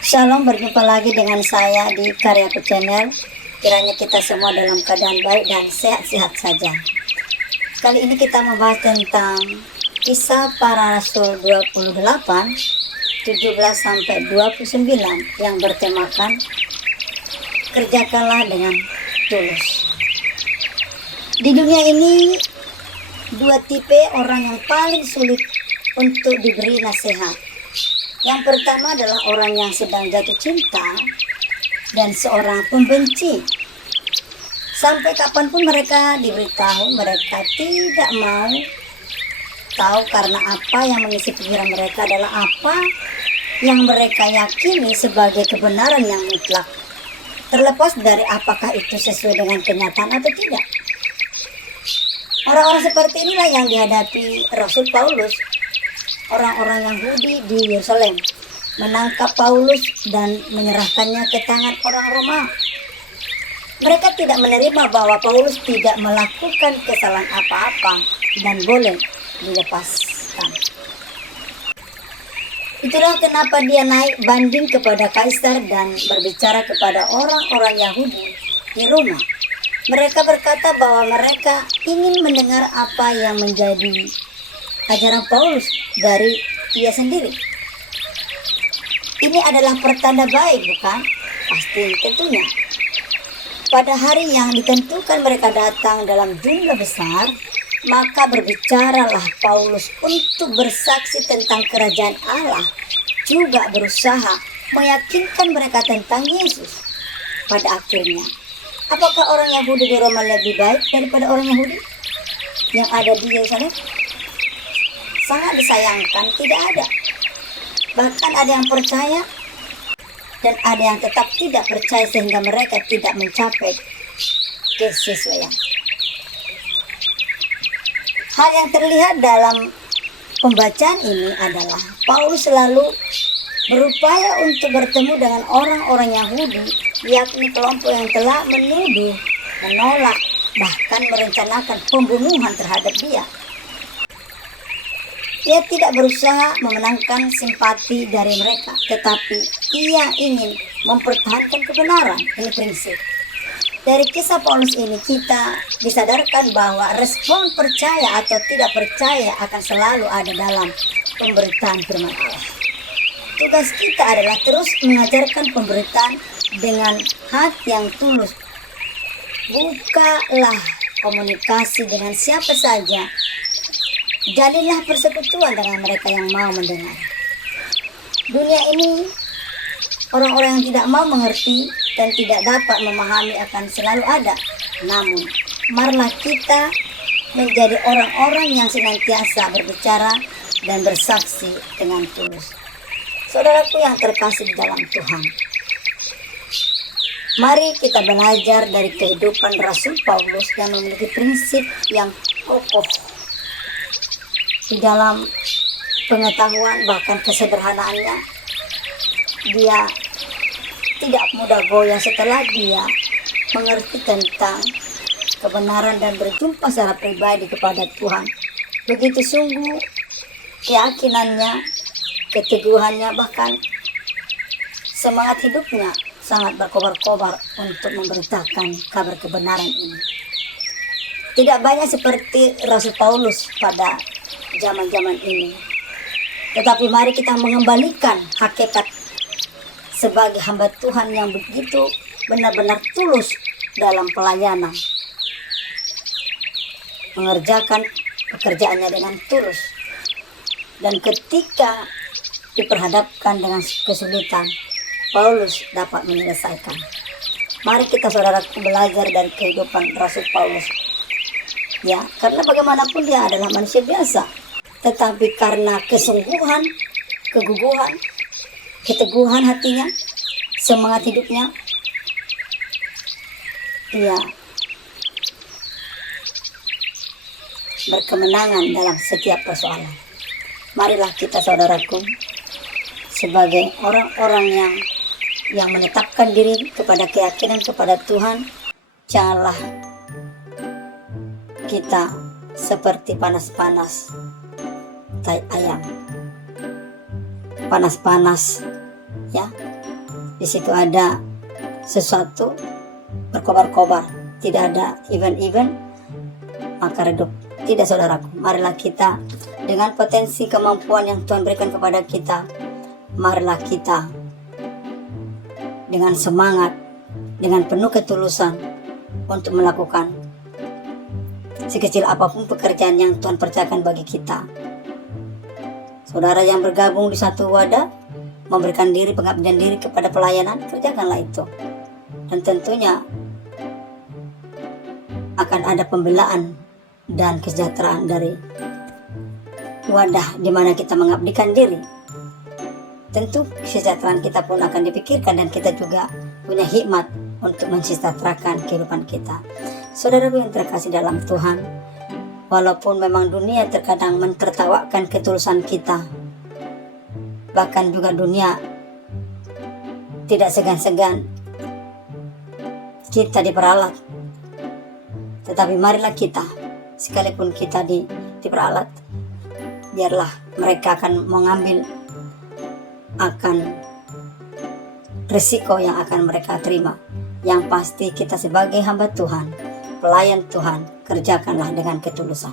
Shalom, berjumpa lagi dengan saya di Karyaku Channel. Kiranya kita semua dalam keadaan baik dan sehat-sehat saja. Kali ini kita membahas tentang Kisah Para Rasul 28 17-29 yang bertemakan kerjakanlah dengan tulus. Di dunia ini dua tipe orang yang paling sulit untuk diberi nasihat. Yang pertama adalah orang yang sedang jatuh cinta dan seorang pembenci. Sampai kapanpun mereka diberitahu, mereka tidak mau tahu karena apa yang mengisi pikiran mereka adalah apa yang mereka yakini sebagai kebenaran yang mutlak. Terlepas dari apakah itu sesuai dengan kenyataan atau tidak. Orang-orang seperti inilah yang dihadapi Rasul Paulus. Orang-orang Yahudi di Yerusalem menangkap Paulus dan menyerahkannya ke tangan orang Roma. Mereka tidak menerima bahwa Paulus tidak melakukan kesalahan apa-apa dan boleh dilepaskan. Itulah kenapa dia naik banding kepada kaisar dan berbicara kepada orang-orang Yahudi di Roma. Mereka berkata bahwa mereka ingin mendengar apa yang menjadi ajaran Paulus dari dia sendiri. Ini adalah pertanda baik, bukan? Pasti, tentunya. Pada hari yang ditentukan mereka datang dalam jumlah besar, maka berbicaralah Paulus untuk bersaksi tentang kerajaan Allah, juga berusaha meyakinkan mereka tentang Yesus. Pada akhirnya, apakah orang Yahudi di Roma lebih baik daripada orang Yahudi yang ada di Yerusalem? Sangat disayangkan, tidak ada. Bahkan ada yang percaya dan ada yang tetap tidak percaya sehingga mereka tidak mencapai kesesuaian. Hal yang terlihat dalam pembacaan ini adalah Paulus selalu berupaya untuk bertemu dengan orang-orang Yahudi, yakni kelompok yang telah menuduh, menolak, bahkan merencanakan pembunuhan terhadap dia. Ia tidak berusaha memenangkan simpati dari mereka, tetapi ia ingin mempertahankan kebenaran. Ini prinsip. Dari kisah Paulus ini kita disadarkan bahwa respon percaya atau tidak percaya akan selalu ada dalam pemberitaan firman Allah. Tugas kita adalah terus mengajarkan pemberitaan dengan hati yang tulus. Bukalah komunikasi dengan siapa saja. Jalinlah persekutuan dengan mereka yang mau mendengar. Dunia ini, orang-orang yang tidak mau mengerti dan tidak dapat memahami akan selalu ada. Namun, marilah kita menjadi orang-orang yang senantiasa berbicara dan bersaksi dengan tulus. Saudaraku yang terkasih di dalam Tuhan, mari kita belajar dari kehidupan Rasul Paulus yang memiliki prinsip yang kokoh di dalam pengetahuan bahkan kesederhanaannya. Dia tidak mudah goyah setelah dia mengerti tentang kebenaran dan berjumpa secara pribadi kepada Tuhan. Begitu sungguh keyakinannya, keteguhannya, bahkan semangat hidupnya sangat berkobar-kobar untuk memberitakan kabar kebenaran ini. Tidak banyak seperti Rasul Paulus pada zaman-zaman ini. Tetapi mari kita mengembalikan hakikat sebagai hamba Tuhan yang begitu benar-benar tulus dalam pelayanan. Mengerjakan pekerjaannya dengan tulus. Dan ketika diperhadapkan dengan kesulitan, Paulus dapat menyelesaikan. Mari kita saudara belajar dari kehidupan Rasul Paulus. Ya, karena bagaimanapun dia adalah manusia biasa. Tetapi karena kesungguhan, keguguhan, keteguhan hatinya, semangat hidupnya, dia berkemenangan dalam setiap persoalan. Marilah kita saudaraku, sebagai orang-orang yang menetapkan diri kepada keyakinan kepada Tuhan, janganlah kita seperti panas-panas tai ayam. Panas-panas ya, di situ ada sesuatu berkobar-kobar, tidak ada event-event, maka redup. Tidak, saudaraku. Marilah kita dengan potensi kemampuan yang Tuhan berikan kepada kita, marilah kita dengan semangat, dengan penuh ketulusan untuk melakukan sekecil apapun pekerjaan yang Tuhan percayakan bagi kita. Saudara yang bergabung di satu wadah, memberikan diri, pengabdian diri kepada pelayanan, kerjakanlah itu. Dan tentunya akan ada pembelaan dan kesejahteraan dari wadah di mana kita mengabdikan diri. Tentu kesejahteraan kita pun akan dipikirkan, dan kita juga punya hikmat untuk mensejahterakan kehidupan kita. Saudaraku yang terkasih dalam Tuhan, walaupun memang dunia terkadang mentertawakan ketulusan kita, bahkan juga dunia tidak segan-segan kita diperalat, tetapi marilah kita, sekalipun kita diperalat, biarlah mereka akan mengambil akan risiko yang akan mereka terima. Yang pasti kita sebagai hamba Tuhan, pelayan Tuhan, kerjakanlah dengan ketulusan.